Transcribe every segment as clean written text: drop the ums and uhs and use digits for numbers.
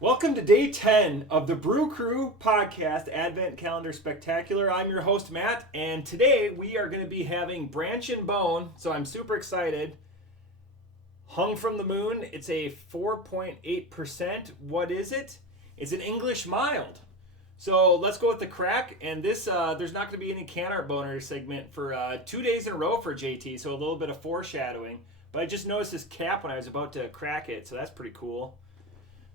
Welcome to day 10 of the Brew Crew podcast Advent Calendar Spectacular. I'm your host, Matt, and today we are going to be having Branch and Bone, so I'm super excited. Hung from the Moon, it's a 4.8%. What is it? It's an English mild. So let's go with the crack, and this there's not going to be any can art boner segment for 2 days in a row for JT, so a little bit of foreshadowing. But I just noticed this cap when I was about to crack it, so that's pretty cool.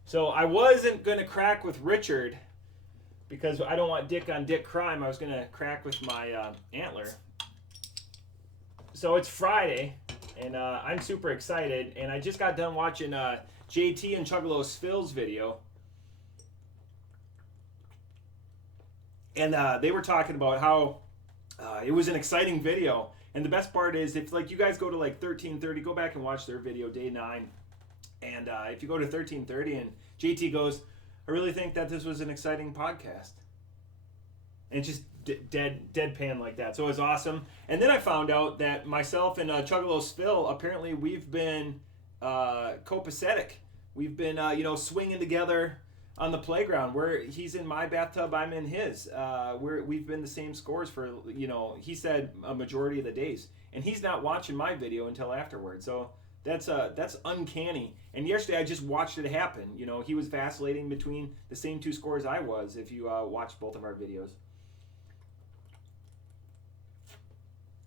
So I wasn't going to crack with Richard because I don't want dick on dick crime. I was going to crack with my antler. So it's Friday, and I'm super excited. And I just got done watching JT and Chuggalos Phil's video. And they were talking about how it was an exciting video. And the best part is, if like you guys go to like 13:30, go back and watch their video, day 9. And if you go to 13:30 and JT goes, I really think that this was an exciting podcast. And just deadpan like that. So it was awesome. And then I found out that myself and Chuggalos Phil, apparently we've been copacetic. We've been, swinging together on the playground. Where he's in my bathtub, I'm in his. We've been the same scores for, he said a majority of the days. And he's not watching my video until afterwards. So that's uncanny. And yesterday I just watched it happen. He was vacillating between the same two scores I was, if you watched both of our videos.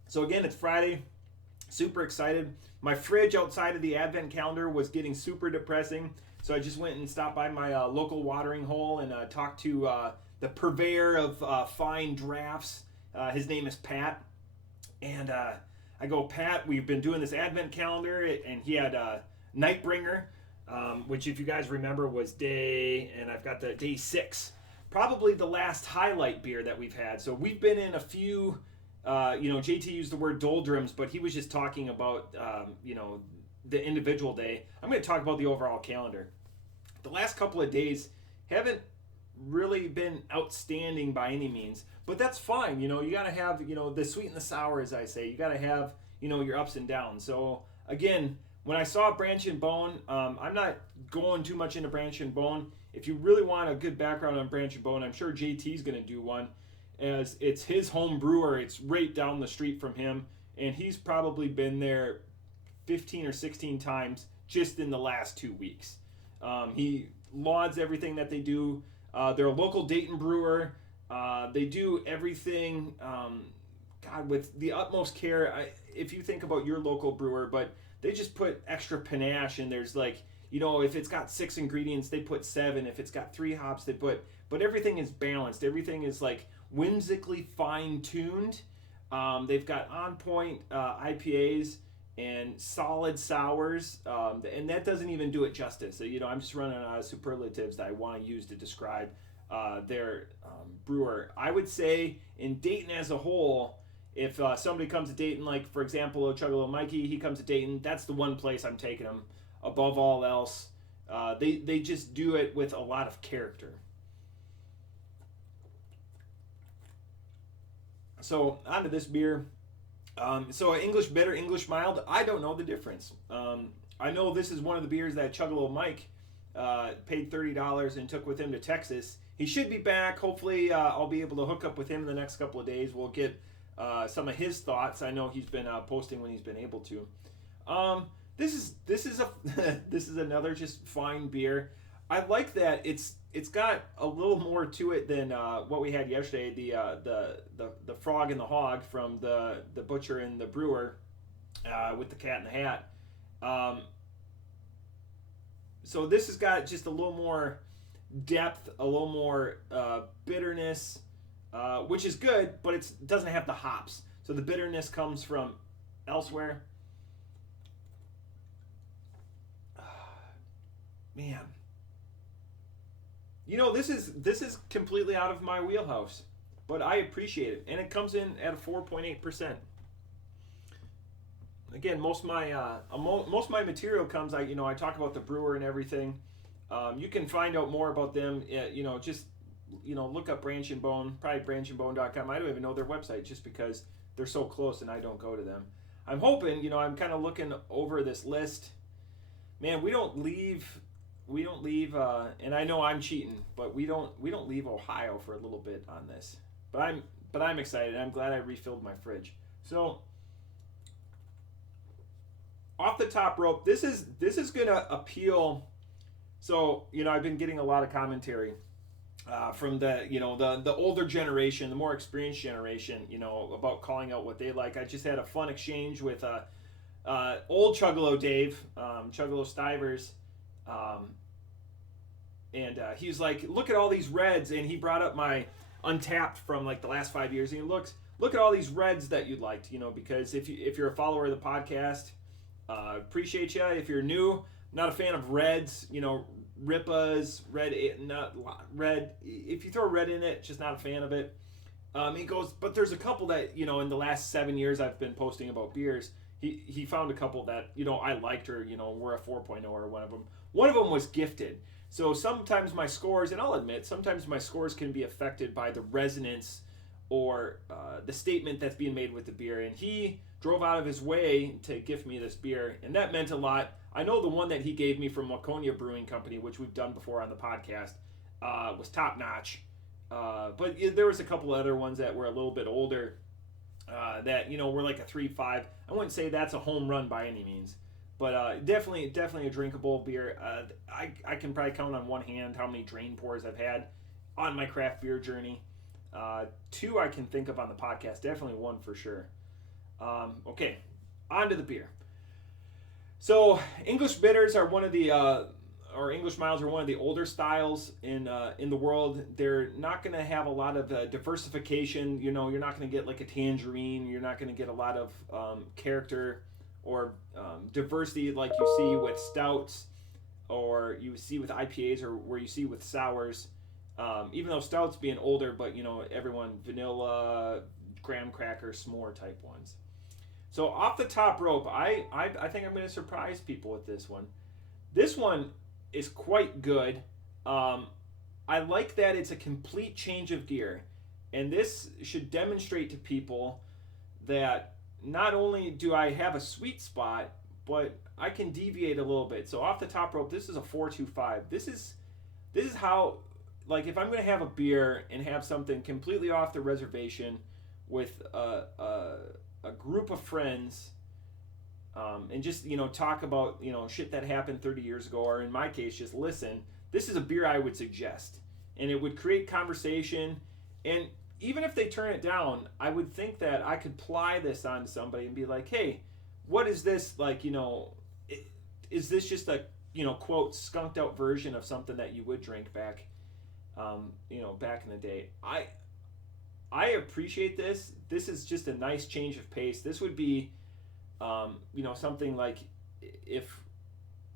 So again, it's Friday. Super excited. My fridge outside of the Advent calendar was getting super depressing. So I just went and stopped by my local watering hole and talked to the purveyor of fine drafts. His name is Pat. And I go, Pat, we've been doing this Advent calendar, and he had Nightbringer, which, if you guys remember, was I've got the day 6, probably the last highlight beer that we've had. So we've been in a few, JT used the word doldrums, but he was just talking about, the individual day. I'm going to talk about the overall calendar. The last couple of days haven't really been outstanding by any means, but that's fine. You got to have, the sweet and the sour, as I say. You got to have, your ups and downs. So again, when I saw Branch and Bone, I'm not going too much into Branch and Bone. If you really want a good background on Branch and Bone, I'm sure JT's going to do one, as it's his home brewer. It's right down the street from him, and he's probably been there 15 or 16 times just in the last 2 weeks. He lauds everything that they do. They're a local Dayton brewer. They do everything, with the utmost care. If you think about your local brewer, but they just put extra panache, and there's if it's got 6 ingredients, they put 7. If it's got 3 hops, they put, but everything is balanced. Everything is whimsically fine-tuned. They've got on-point IPAs and solid sours, and that doesn't even do it justice. So, I'm just running out of superlatives that I want to use to describe their brewer. I would say in Dayton as a whole, if somebody comes to Dayton, like for example, Chuggalo Mikey, he comes to Dayton, that's the one place I'm taking him above all else. They just do it with a lot of character. So onto this beer. So English bitter, English mild, I don't know the difference. I know this is one of the beers that Chuggalo Mike paid $30 and took with him to Texas. He should be back. Hopefully I'll be able to hook up with him in the next couple of days. We'll get some of his thoughts. I know he's been posting when he's been able to. This is another just fine beer. I like that it's got a little more to it than what we had yesterday. The frog and the hog from the butcher and the brewer with the cat in the hat. So this has got just a little more depth, a little more bitterness, which is good, but it doesn't have the hops. So the bitterness comes from elsewhere. Man. This is completely out of my wheelhouse, but I appreciate it, and it comes in at a 4.8%. Again, most of my material comes. I talk about the brewer and everything. You can find out more about them. Just look up Branch and Bone, probably branchandbone.com. I don't even know their website just because they're so close and I don't go to them. I'm hoping. I'm kind of looking over this list. Man, we don't leave we don't leave, and I know I'm cheating, but we don't leave Ohio for a little bit on this. But I'm excited. I'm glad I refilled my fridge. So off the top rope, this is gonna appeal. So I've been getting a lot of commentary from the older generation, the more experienced generation, about calling out what they like. I just had a fun exchange with old Chuggalo Dave, Chuggalo Stivers, and he was like, "Look at all these reds," and he brought up my Untapped from like the last 5 years. And he look at all these reds that you liked, because if you're a follower of the podcast, appreciate you. If you're new, not a fan of reds, Ripas, not red. If you throw red in it, just not a fan of it. He goes, but there's a couple that in the last 7 years I've been posting about beers. He found a couple that I liked, or were a 4.0 or one of them. One of them was gifted. So sometimes my scores, and I'll admit, sometimes my scores can be affected by the resonance or the statement that's being made with the beer. And he drove out of his way to gift me this beer, and that meant a lot. I know the one that he gave me from Waconia Brewing Company, which we've done before on the podcast, was top notch. But there was a couple other ones that were a little bit older that were like a 3.5. I wouldn't say that's a home run by any means, but definitely a drinkable beer. I can probably count on one hand how many drain pours I've had on my craft beer journey. 2 I can think of on the podcast. Definitely 1 for sure. Okay, on to the beer. So English bitters are one of the, or English miles are one of the older styles in the world. They're not going to have a lot of diversification. You're not going to get like a tangerine. You're not going to get a lot of character or diversity like you see with stouts, or you see with IPAs, or where you see with sours. Even though stouts being older, but everyone vanilla, graham cracker, s'more type ones. So off the top rope, I think I'm going to surprise people with this one. This one is quite good. I like that it's a complete change of gear, and this should demonstrate to people that not only do I have a sweet spot, but I can deviate a little bit. So off the top rope, this is a 4.25. This is how, like, if I'm going to have a beer and have something completely off the reservation with a group of friends, and just talk about shit that happened 30 years ago, or in my case just listen, this is a beer I would suggest, and it would create conversation. And even if they turn it down, I would think that I could ply this onto somebody and be like, hey, what is this, like, is this just a quote skunked out version of something that you would drink back back in the day. I appreciate this. This is just a nice change of pace. This would be, something like if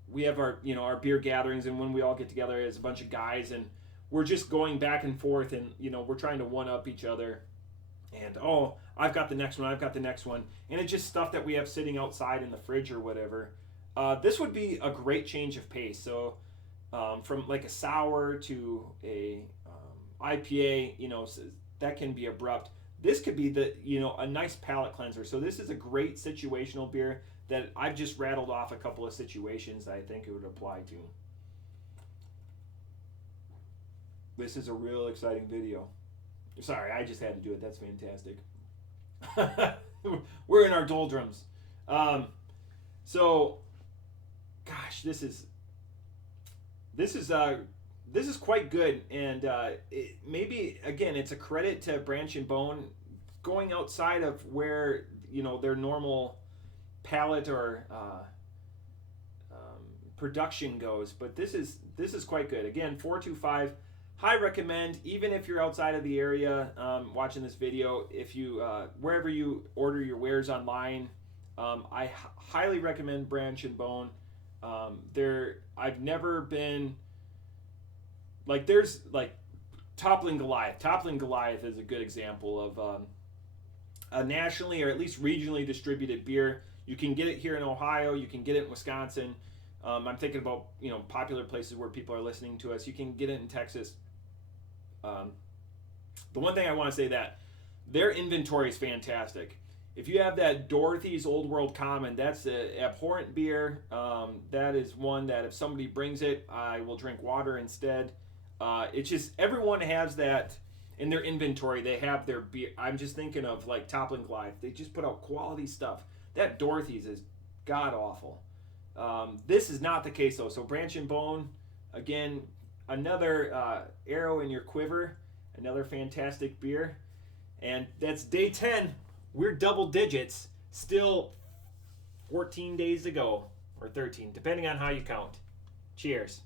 we have our, our beer gatherings, and when we all get together as a bunch of guys, and we're just going back and forth, and, we're trying to one up each other. And, oh, I've got the next one, And it's just stuff that we have sitting outside in the fridge or whatever. This would be a great change of pace. So, from like a sour to a IPA, that can be abrupt. This could be a nice palate cleanser. So this is a great situational beer that I've just rattled off a couple of situations that I think it would apply to. This is a real exciting video. Sorry, I just had to do it. That's fantastic. We're in our doldrums. So, gosh, this is quite good, and maybe again it's a credit to Branch and Bone going outside of where their normal palette or production goes. But this is quite good. Again, 4.25. High recommend, even if you're outside of the area watching this video. If you wherever you order your wares online, I highly recommend Branch and Bone. I've never been like, there's like Toppling Goliath. Toppling Goliath is a good example of a nationally or at least regionally distributed beer. You can get it here in Ohio. You can get it in Wisconsin. I'm thinking about popular places where people are listening to us. You can get it in Texas. The one thing I want to say, that their inventory is fantastic. if you have that Dorothy's Old World Common, that's an abhorrent beer. That is one that if somebody brings it, I will drink water instead. It's just everyone has that in their inventory. They have their beer. I'm just thinking of like Toppling Goliath. They just put out quality stuff. That Dorothy's is god awful. This is not the case though. So Branch and Bone, again, another arrow in your quiver, another fantastic beer, and that's day 10. We're double digits. Still 14 days to go, or 13, depending on how you count. Cheers.